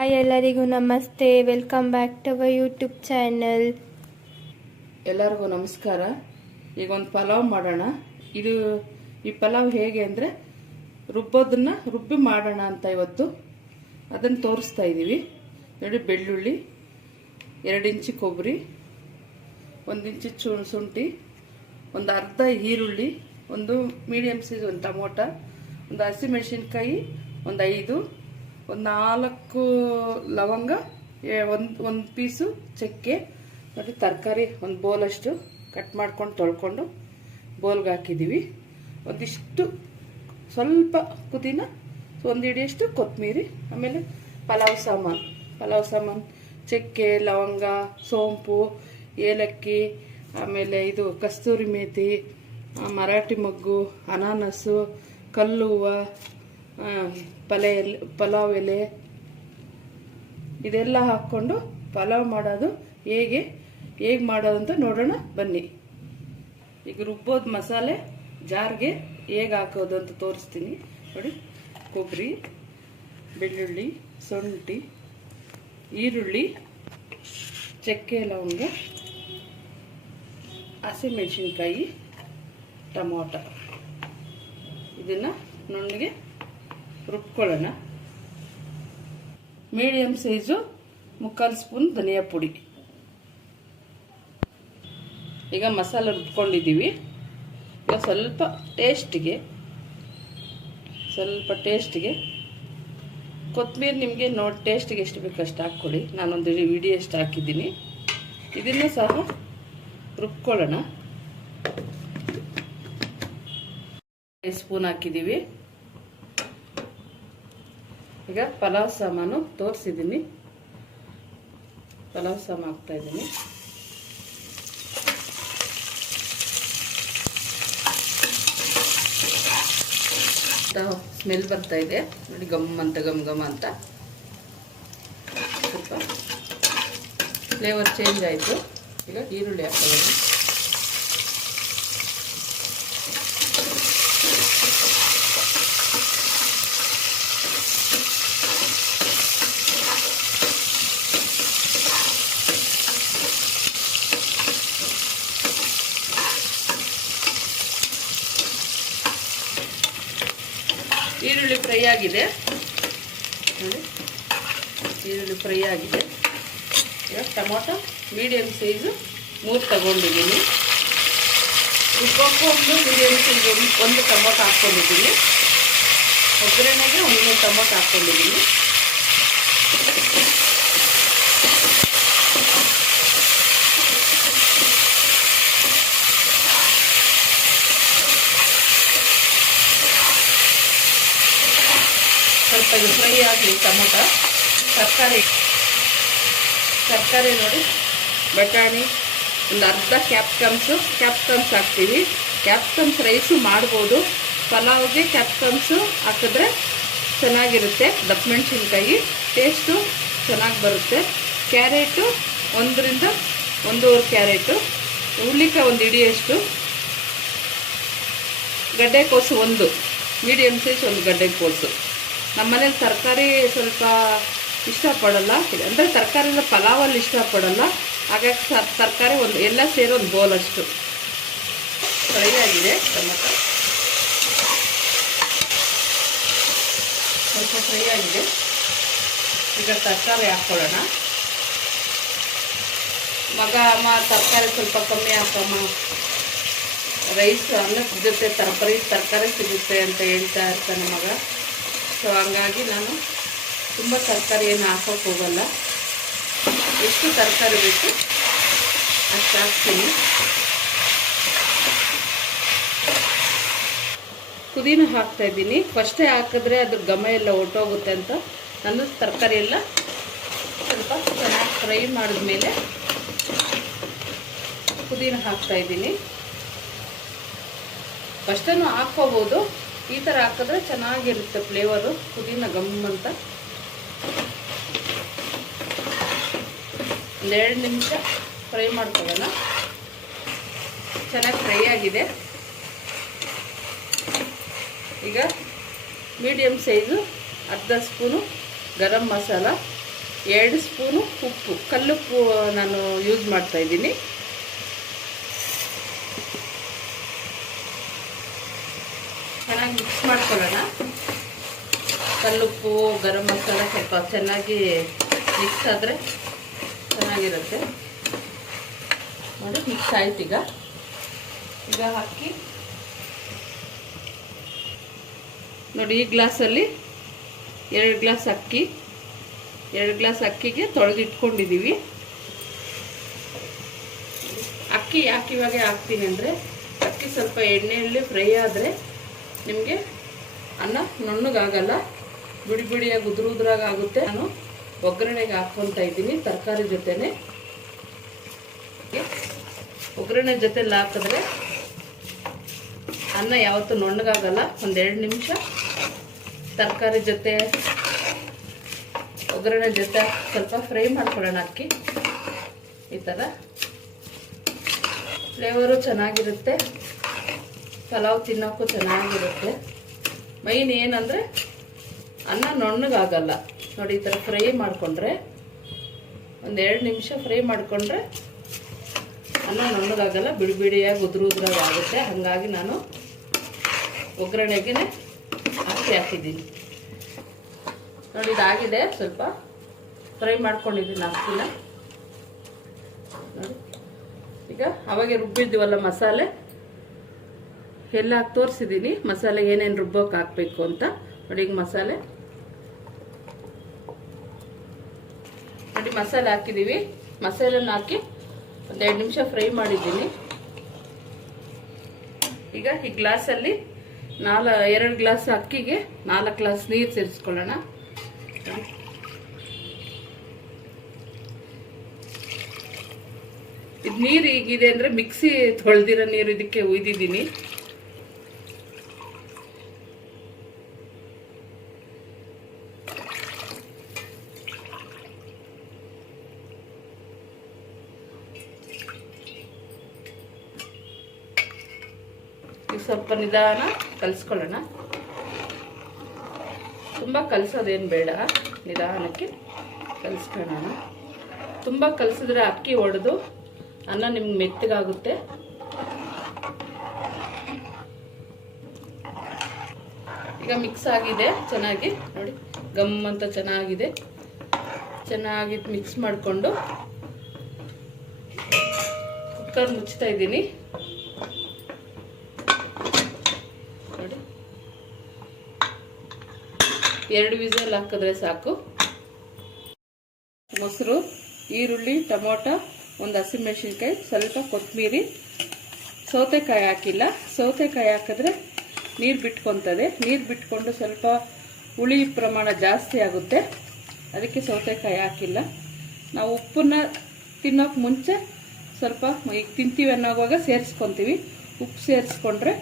Hi ಎಲ್ಲರಿಗೂ ನಮಸ್ತೆ, welcome back to our YouTube channel. ಎಲ್ಲರಿಗೂ ನಮಸ್ಕಾರ. ಈಗ ಒಂದು ಪಲಾವ್ ಮಾಡೋಣ. ಈ ಪಲಾವ್ ಹೇಗೆ ಅಂದರೆ ರುಬ್ಬೋದನ್ನ ರುಬ್ಬಿ ಮಾಡೋಣ ಅಂತ ಇವತ್ತು ಅದನ್ನು ತೋರಿಸ್ತಾ ಇದ್ದೀವಿ. ನೋಡಿ, ಬೆಳ್ಳುಳ್ಳಿ, 2 ಇಂಚು ಕೊಬ್ಬರಿ, 1 ಇಂಚು ಶುಂಠಿ, ಒಂದು ಅರ್ಧ ಈರುಳ್ಳಿ, ಒಂದು ಮೀಡಿಯಮ್ ಸೈಜ್ ಒಂದು ಟೊಮೊಟೊ, ಒಂದು ಹಸಿಮೆಣಸಿನ್ಕಾಯಿ, ಒಂದು 5, ಒಂದು 4 ಲವಂಗ, ಒಂದು ಪೀಸು ಚಕ್ಕೆ, ಮತ್ತು ತರಕಾರಿ ಒಂದು ಬೌಲಷ್ಟು ಕಟ್ ಮಾಡ್ಕೊಂಡು ತೊಳ್ಕೊಂಡು ಬೌಲ್ಗೆ ಹಾಕಿದ್ದೀವಿ. ಒಂದಿಷ್ಟು ಸ್ವಲ್ಪ ಪುದೀನ, ಒಂದು ಹಿಡಿಯಷ್ಟು ಕೊತ್ತಂಬರಿ, ಆಮೇಲೆ ಪಲಾವ್ ಸಾಮಾನು ಚಕ್ಕೆ, ಲವಂಗ, ಸೋಂಪು, ಏಲಕ್ಕಿ, ಆಮೇಲೆ ಇದು ಕಸ್ತೂರಿ ಮೇಥಿ, ಮರಾಠಿ ಮೊಗ್ಗು, ಅನಾನಸು, ಕಲ್ಲು ಹೂವು, ಪಲಾವ್ ಎಲೆ, ಇದೆಲ್ಲ ಹಾಕ್ಕೊಂಡು ಪಲಾವ್ ಮಾಡೋದು ಹೇಗೆ ಮಾಡೋದು ಅಂತ ನೋಡೋಣ ಬನ್ನಿ. ಈಗ ರುಬ್ಬೋದು ಮಸಾಲೆ ಜಾರ್ಗೆ ಹೇಗೆ ಹಾಕೋದು ಅಂತ ತೋರಿಸ್ತೀನಿ. ನೋಡಿ, ಕೊಬ್ಬರಿ, ಬೆಳ್ಳುಳ್ಳಿ, ಶುಂಠಿ, ಈರುಳ್ಳಿ, ಚಕ್ಕೆ, ಲವಂಗ, ಹಸಿಮೆಣಸಿನ್ಕಾಯಿ, ಟೊಮೊಟೊ, ಇದನ್ನು ನುಣ್ಣಗೆ ರುಬ್ಕೊಳ್ಳೋಣ. ಮೀಡಿಯಮ್ ಸೈಜು 3/4 ಸ್ಪೂನ್ ಧನಿಯಾ ಪುಡಿ. ಈಗ ಮಸಾಲೆ ರುಬ್ಕೊಂಡಿದ್ದೀವಿ. ಈಗ ಸ್ವಲ್ಪ ಟೇಸ್ಟಿಗೆ ಕೊತ್ತಂಬರಿ ನಿಮಗೆ ನೋಡಿ ಟೇಸ್ಟಿಗೆ ಎಷ್ಟು ಬೇಕು ಅಷ್ಟು ಹಾಕ್ಕೊಡಿ. ನಾನೊಂದು ವಿಡಿಯೋ ಎಷ್ಟು ಹಾಕಿದ್ದೀನಿ. ಇದನ್ನು ಸಹ ರುಬ್ಕೊಳ್ಳೋಣ. 5 ಸ್ಪೂನ್ ಹಾಕಿದ್ದೀವಿ. ಈಗ ಪಲಾವ್ ಸಾಮಾನು ತೋರಿಸಿದ್ದೀನಿ. ಪಲಾವ್ ಸಾಮಾನು ಹಾಕ್ತಾ ಇದ್ದೀನಿ. ಸ್ಮೆಲ್ ಬರ್ತಾ ಇದೆ ನೋಡಿ, ಗಮ್ ಅಂತ ಸ್ವಲ್ಪ ಫ್ಲೇವರ್ ಚೇಂಜ್ ಆಯಿತು. ಈಗ ಈರುಳ್ಳಿ ಹಾಕ್ತಾ ಈರುಳ್ಳಿ ಫ್ರೈ ಆಗಿದೆ ನೋಡಿ, ಈರುಳ್ಳಿ ಫ್ರೈ ಆಗಿದೆ. ಈಗ ಟೊಮೊಟೊ ಮೀಡಿಯಮ್ ಸೈಜು 3 ತಗೊಂಡಿದ್ದೀನಿ. ರುಬ್ಬಕ್ಕೂ ಒಂದು ಮೀಡಿಯಮ್ ಸೈಜು ಒಂದು ಟೊಮೊಟೊ ಹಾಕ್ಕೊಂಡಿದ್ದೀನಿ. ಒಗ್ಗರಣೆಗೆ 1 ಟೊಮೊಟೊ ಹಾಕ್ಕೊಂಡಿದ್ದೀನಿ. ಸ್ವಲ್ಪ ಇದು ಫ್ರೈ ಆಗಲಿ ಟೊಮೊಟೊ. ತರಕಾರಿ ನೋಡಿ, ಬಟಾಣಿ, ಒಂದು ಅರ್ಧ ಕ್ಯಾಪ್ಸಿಕಮ್ಸ್ ಹಾಕ್ತೀವಿ. ಕ್ಯಾಪ್ಸಿಕಮ್ಸ್ ರೈಸು ಮಾಡ್ಬೋದು. ಪಲಾವ್ಗೆ ಕ್ಯಾಪ್ಸಿಕಮ್ಸು ಹಾಕಿದ್ರೆ ಚೆನ್ನಾಗಿರುತ್ತೆ. ದಪ್ಪ ಮೆಣಸಿನ್ಕಾಯಿ ಟೇಸ್ಟು ಚೆನ್ನಾಗಿ ಬರುತ್ತೆ. ಕ್ಯಾರೆಟು 1 ರಿಂದ 1.5 ಕ್ಯಾರೆಟು, ಹುರುಳಿಕಾಯಿ 1 ಹಿಡಿಯಷ್ಟು, ಗಡ್ಡೆಕೋಸು 1 ಮೀಡಿಯಮ್ ಸೈಜ್, 1 ಗಡ್ಡೆಕೋಸು. ನಮ್ಮ ಮನೇಲಿ ತರಕಾರಿ ಸ್ವಲ್ಪ ಇಷ್ಟಪಡಲ್ಲ, ಅಂದರೆ ತರಕಾರಿನ ಪಲಾವಲ್ಲಿ ಇಷ್ಟಪಡಲ್ಲ. ಹಾಗಾಗಿ ತರಕಾರಿ ಎಲ್ಲ ಸೇರಿ 1 ಬೌಲಷ್ಟು. ಫ್ರೈ ಆಗಿದೆ ಟೊಮೊಟೊ, ಸ್ವಲ್ಪ ಫ್ರೈ ಆಗಿದೆ. ಈಗ ತರಕಾರಿ ಹಾಕ್ಕೊಳ್ಳೋಣ. ಅಮ್ಮ ತರಕಾರಿ ಸ್ವಲ್ಪ ಕಮ್ಮಿ ಹಾಕಮ್ಮ, ರೈಸ್ ಅನ್ನಕ್ಕೆ ಜೊತೆ ತರಕಾರಿ ಸಿಗುತ್ತೆ ಅಂತ ಹೇಳ್ತಾ ಇರ್ತಾನೆ ಮಗ. ಸೊ ಹಂಗಾಗಿ ನಾನು ತುಂಬ ತರಕಾರಿ ಏನು ಹಾಕೋಕ್ಕೆ ಹೋಗಲ್ಲ. ಎಷ್ಟು ತರಕಾರಿ ಬೇಕು ಅಷ್ಟು ಹಾಕ್ತೀನಿ. ಪುದೀನ ಹಾಕ್ತಾಯಿದ್ದೀನಿ. ಫಸ್ಟೇ ಹಾಕಿದ್ರೆ ಅದ್ರ ಘಮ ಎಲ್ಲ ಹೊಟ್ಟೋಗುತ್ತೆ ಅಂತ ನಾನು ತರಕಾರಿ ಎಲ್ಲ ಸ್ವಲ್ಪ ಚೆನ್ನಾಗಿ ಫ್ರೈ ಮಾಡಿದ್ಮೇಲೆ ಪುದೀನ ಹಾಕ್ತಾಯಿದ್ದೀನಿ. ಫಸ್ಟನ್ನು ಹಾಕ್ಕೋಬೋದು. ಈ ಥರ ಹಾಕಿದ್ರೆ ಚೆನ್ನಾಗಿರುತ್ತೆ ಫ್ಲೇವರು, ಪುದೀನ ಗಮ್ ಅಂತ. 2 ನಿಮಿಷ ಫ್ರೈ ಮಾಡ್ಕೊಳ್ಳೋಣ. ಚೆನ್ನಾಗಿ ಫ್ರೈ ಆಗಿದೆ. ಈಗ ಮೀಡಿಯಮ್ ಸೈಜು ಅರ್ಧ ಸ್ಪೂನು ಗರಂ ಮಸಾಲ, 2 ಸ್ಪೂನು ಉಪ್ಪು, ಕಲ್ಲುಪ್ಪು ನಾನು ಯೂಸ್ ಮಾಡ್ತಾ ಇದ್ದೀನಿ. ಚೆನ್ನಾಗಿ ಮಿಕ್ಸ್ ಮಾಡ್ಕೊಳ್ಳೋಣ. ಕಲ್ಲುಪ್ಪು, ಗರಂ ಮಸಾಲ ಸ್ವಲ್ಪ ಚೆನ್ನಾಗಿ ಮಿಕ್ಸ್ ಆದರೆ ಚೆನ್ನಾಗಿರುತ್ತೆ ನೋಡಿ. ಮಿಕ್ಸ್ ಆಯ್ತು. ಈಗ ಅಕ್ಕಿ ನೋಡಿ, ಈ ಗ್ಲಾಸಲ್ಲಿ 2 ಗ್ಲಾಸ್ ಅಕ್ಕಿ, 2 ಗ್ಲಾಸ್ ಅಕ್ಕಿಗೆ ತೊಳೆದಿಟ್ಕೊಂಡಿದ್ದೀವಿ. ಅಕ್ಕಿ ಯಾಕೆ ಇವಾಗ ಹಾಕ್ತೀನಿ ಅಂದರೆ, ಅಕ್ಕಿ ಸ್ವಲ್ಪ ಎಣ್ಣೆಯಲ್ಲಿ ಫ್ರೈ ಆದರೆ ನಿಮಗೆ ಅನ್ನ ನುಣ್ಣಗಾಗಲ್ಲ, ಬಿಡಿ ಬಿಡಿಯಾಗಿ ಉದುರಾಗಿ ಆಗುತ್ತೆ. ನಾನು ಒಗ್ಗರಣೆಗೆ ಹಾಕ್ಕೊತಾ ಇದ್ದೀನಿ ತರಕಾರಿ ಜೊತೆನೆ. ಒಗ್ಗರಣೆ ಜೊತೆಲಿ ಹಾಕಿದ್ರೆ ಅನ್ನ ಯಾವತ್ತೂ ನುಣ್ಣಗಾಗಲ್ಲ. 1-2 ನಿಮಿಷ ತರಕಾರಿ ಜೊತೆ ಒಗ್ಗರಣೆ ಜೊತೆ ಸ್ವಲ್ಪ ಫ್ರೈ ಮಾಡ್ಕೊಳ್ಳೋಣ. ಅಕ್ಕಿ ಈ ಥರ ಫ್ಲೇವರು ಚೆನ್ನಾಗಿರುತ್ತೆ, ಪಲಾವ್ ತಿನ್ನೋಕ್ಕೂ ಚೆನ್ನಾಗಿರುತ್ತೆ. ಮೈನ್ ಏನಂದರೆ ಅನ್ನ ನುಣ್ಣಗಾಗಲ್ಲ ನೋಡಿ. ಈ ಥರ ಫ್ರೈ ಮಾಡಿಕೊಂಡ್ರೆ 1-2 ನಿಮಿಷ ಫ್ರೈ ಮಾಡಿಕೊಂಡ್ರೆ ಅನ್ನ ನುಣ್ಣಗಾಗಲ್ಲ, ಬಿಡಿ ಬಿಡಿಯಾಗಿ ಉದುರಾಗಿ ಆಗುತ್ತೆ. ಹಾಗಾಗಿ ನಾನು ಒಗ್ಗರಣೆಗೆ ಅಕ್ಕಿ ಹಾಕಿದ್ದೀನಿ ನೋಡಿ. ಇದಾಗಿದೆ, ಸ್ವಲ್ಪ ಫ್ರೈ ಮಾಡ್ಕೊಂಡಿದ್ದೀನಿ ಅಕ್ಕಿನ ನೋಡಿ. ಈಗ ಅವಾಗೆ ರುಬ್ಬಿದ್ದೀವಲ್ಲ ಮಸಾಲೆ ಎಲ್ಲ ತೋರಿಸಿದ್ದೀನಿ, ಮಸಾಲೆ ಏನೇನು ರುಬ್ಬೋಕೆ ಹಾಕಬೇಕು ಅಂತ ನೋಡಿ. ಈಗ ಮಸಾಲೆ ನೋಡಿ, ಮಸಾಲೆ ಹಾಕಿದ್ದೀವಿ. ಮಸಾಲೆನ ಹಾಕಿ 1-2 ನಿಮಿಷ ಫ್ರೈ ಮಾಡಿದ್ದೀನಿ. ಈಗ ಈ ಗ್ಲಾಸಲ್ಲಿ 2 ಗ್ಲಾಸ್ ಅಕ್ಕಿಗೆ 4 ಗ್ಲಾಸ್ ನೀರು ಸೇರಿಸ್ಕೊಳ್ಳೋಣ. ಇದು ನೀರು ಹೀಗಿದೆ ಅಂದರೆ ಮಿಕ್ಸಿ ತೊಳೆದಿರೋ ನೀರು ಇದಕ್ಕೆ ಉಯ್ದಿದ್ದೀನಿ. ಸ್ವಲ್ಪ ನಿಧಾನ ಕಲಿಸ್ಕೊಳ್ಳೋಣ. ತುಂಬ ಕಲಸೋದೇನು ಬೇಡ, ನಿಧಾನಕ್ಕೆ ಕಲಿಸ್ಕೊಳ್ಳೋಣ. ತುಂಬ ಕಲಸಿದ್ರೆ ಅಕ್ಕಿ ಒಡೆದು ಅನ್ನ ನಿಮ್ಗೆ ಮೆತ್ತಗಾಗುತ್ತೆ. ಈಗ ಮಿಕ್ಸ್ ಆಗಿದೆ ಚೆನ್ನಾಗಿ ನೋಡಿ, ಗಮ್ ಅಂತ ಚೆನ್ನಾಗಿದೆ. ಚೆನ್ನಾಗಿ ಮಿಕ್ಸ್ ಮಾಡಿಕೊಂಡು ಕುಕ್ಕರ್ ಮುಚ್ತಾ ಇದ್ದೀನಿ ನೋಡಿ. 2 ವಿಸಲ್ ಹಾಕಿದ್ರೆ ಸಾಕು. ಮೊಸರು, ಈರುಳ್ಳಿ, ಟೊಮೊಟೊ, 1 ಹಸಿಮೆಣಸಿನ್ಕಾಯಿ, ಸ್ವಲ್ಪ ಕೊತ್ತಂಬರಿ, ಸೌತೆಕಾಯಿ ಹಾಕಿಲ್ಲ. ಸೌತೆಕಾಯಿ ಹಾಕಿದ್ರೆ ನೀರು ಬಿಟ್ಕೊತದೆ. ನೀರು ಬಿಟ್ಕೊಂಡು ಸ್ವಲ್ಪ ಹುಳಿ ಪ್ರಮಾಣ ಜಾಸ್ತಿ ಆಗುತ್ತೆ, ಅದಕ್ಕೆ ಸೌತೆಕಾಯಿ ಹಾಕಿಲ್ಲ. ನಾವು ಉಪ್ಪನ್ನ ತಿನ್ನೋಕೆ ಮುಂಚೆ ಸ್ವಲ್ಪ ಈಗ ತಿಂತೀವಿ ಅನ್ನೋವಾಗ ಸೇರಿಸ್ಕೊತೀವಿ. ಉಪ್ಪು ಸೇರಿಸ್ಕೊಂಡ್ರೆ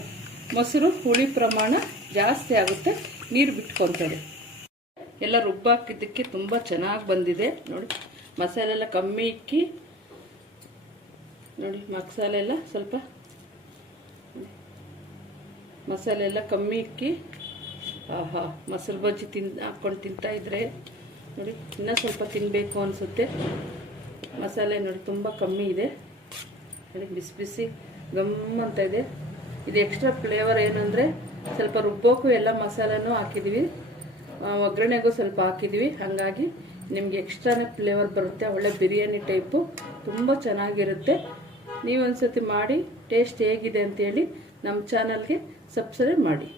ಮೊಸರು ಹುಳಿ ಪ್ರಮಾಣ ಜಾಸ್ತಿ ಆಗುತ್ತೆ, ನೀರು ಬಿಟ್ಕೊತದೆ. ಎಲ್ಲ ರುಬ್ಬಾಕಿದ್ದಕ್ಕೆ ತುಂಬ ಚೆನ್ನಾಗಿ ಬಂದಿದೆ ನೋಡಿ. ಮಸಾಲೆ ಎಲ್ಲ ಕಮ್ಮಿ ಇಕ್ಕಿ ನೋಡಿ, ಮಸಾಲೆ ಎಲ್ಲ ಸ್ವಲ್ಪ ಮಸಾಲೆ ಎಲ್ಲ ಕಮ್ಮಿ ಇಕ್ಕಿ ಆಹಾ ಮೊಸರು ಬಜ್ಜಿ ಹಾಕ್ಕೊಂಡು ತಿಂತಾ ಇದ್ರೆ ನೋಡಿ ಇನ್ನೂ ಸ್ವಲ್ಪ ತಿನ್ನಬೇಕು ಅನಿಸುತ್ತೆ. ಮಸಾಲೆ ನೋಡಿ ತುಂಬ ಕಮ್ಮಿ ಇದೆ ನೋಡಿ, ಬಿಸಿ ಬಿಸಿ ಗಮ್ ಅಂತ ಇದೆ. ಇದು ಎಕ್ಸ್ಟ್ರಾ ಫ್ಲೇವರ್ ಏನಂದರೆ ಸ್ವಲ್ಪ ರುಬ್ಬೋಕು ಎಲ್ಲ ಮಸಾಲೆನೂ ಹಾಕಿದ್ದೀವಿ, ಒಗ್ಗರಣೆಗೂ ಸ್ವಲ್ಪ ಹಾಕಿದ್ದೀವಿ. ಹಾಗಾಗಿ ನಿಮಗೆ ಎಕ್ಸ್ಟ್ರಾನೇ ಫ್ಲೇವರ್ ಬರುತ್ತೆ, ಒಳ್ಳೆ ಬಿರಿಯಾನಿ ಟೈಪು ತುಂಬ ಚೆನ್ನಾಗಿರುತ್ತೆ. ನೀವು ಒಂದ್ಸತಿ ಮಾಡಿ ಟೇಸ್ಟ್ ಹೇಗಿದೆ ಅಂತೇಳಿ ನಮ್ಮ ಚಾನಲ್ಗೆ ಸಬ್ಸ್ಕ್ರೈಬ್ ಮಾಡಿ.